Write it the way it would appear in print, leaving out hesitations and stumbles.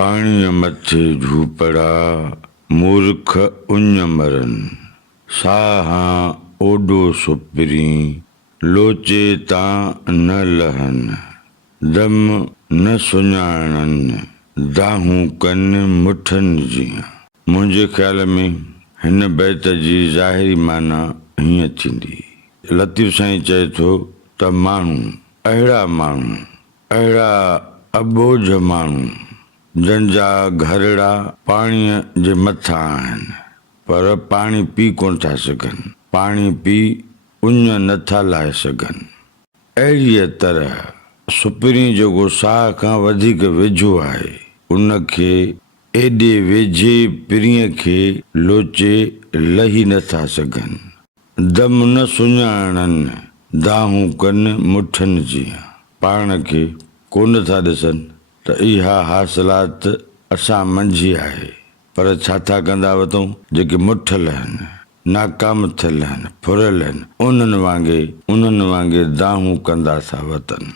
पाणी मथे झूपड़ा मूर्ख उञ मरन साहा ओडो सुपरी लोचे ता न लहन दम न सुञाणन दाहूं कन मुठन जिया। मुंहिंजे ख्याल में हिन बैत जी ज़ाहिरी माना हीअं थींदी। लतीफ़ साईं चए थो त अहिड़ा माण्हू अहिड़ा अबोझ माण्हू जंहिंजा घरड़ा पाणीअ जे मथां आहिनि पर पाणी पी कोन था सघनि, पाणी पी उञ नथा लाहे सघनि। अहिड़ीअ तरह सुपरी जेको साह खां वधीक वेझो आहे उनखे एॾे वेझे पिरीअ खे लोचे लही नथा सघनि। दम न सुञाणनि दाहूं कनि मुठनि जिया। पाण खे कोन था ॾिसनि त इहा हासिलात असां मंझि आहे पर छा था कंदा वतऊं जेके मुठल आहिनि नाकाम थियल आहिनि फुरियल आहिनि उन्हनि वांगुरु दाहूं कंदा था वतनि।